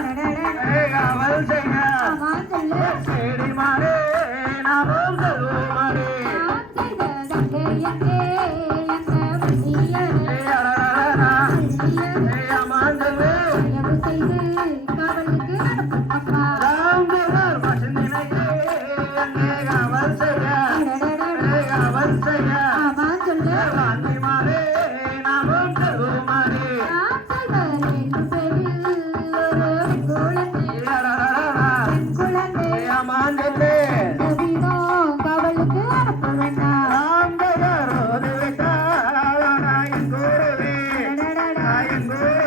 Yeah. ஆண்டவர் ஒரு விட்டாய் கூறுவே அடடடா. எங்கூர்